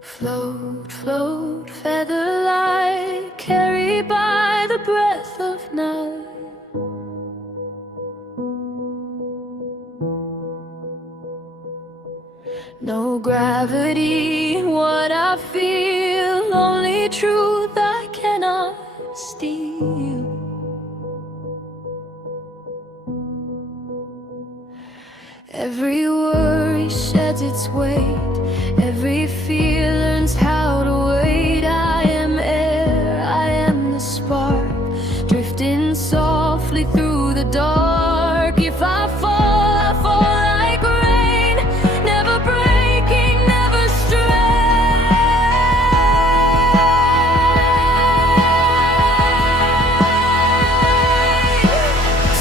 Float, float, feather light, carried by the breath of night. No gravity, what I feel, only truth I cannot steal. Every worry sheds its weight, every fear learns how to wait. I am air, I am the spark, drifting softly through the dark. If I fall like rain, never breaking, never stray.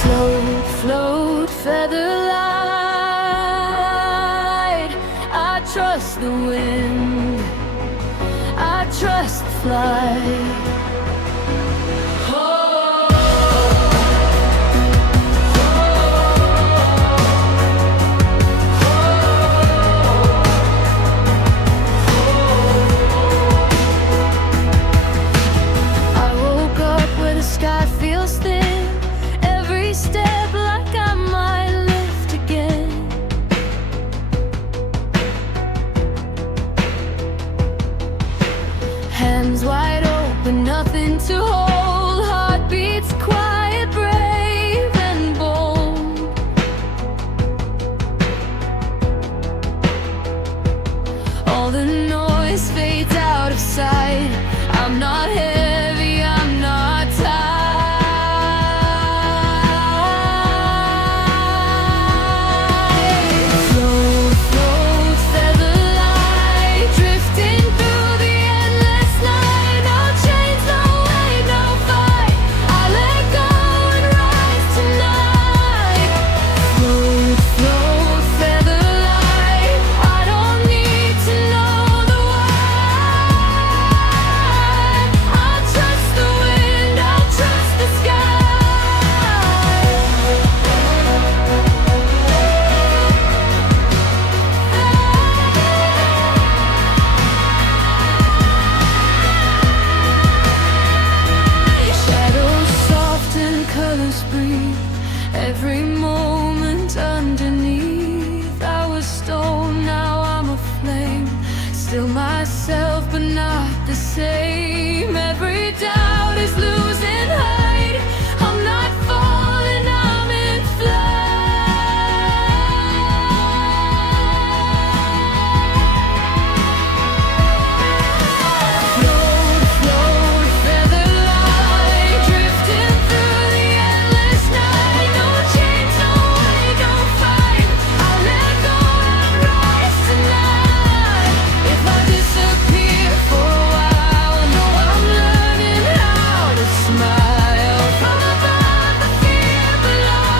Float, float, feather light, I trust the wind, I trust the flight. Hands wide open, nothing to hold. Heartbeats quiet, brave and bold. All the noise fades out of sight. I'm not heavy, I'm not tired. Float, float, feather light, drifting through the endless night. No chains, no weight, no fight. I let go and rise tonight. Float, float, feather light, I don't need to know the why. I'll trust the wind, I'll trust the sky. Shadows soften, colors breathe, every moment underneath. I was stone, now I'm a flame, still myself but not the same. Every doubt is losing height, I'm not falling, I'm in flight. Float, float, feather light, drifting through the endless night. No chains, no weight, no fight. I let go and rise tonight. If I disappear for a while, know I'm learning how to smile. From above, the fear below,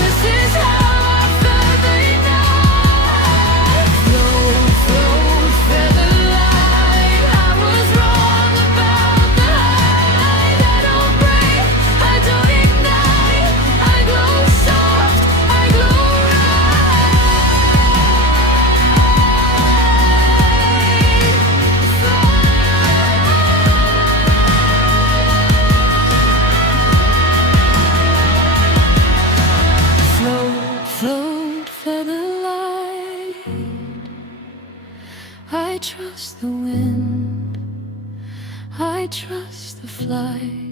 this is how I feather night. Float, float, feather light, I was wrong about the height. I don't break, I don't ignite, I glow soft, I glow right. Float, float, feather light, I trust the wind, I trust the flight.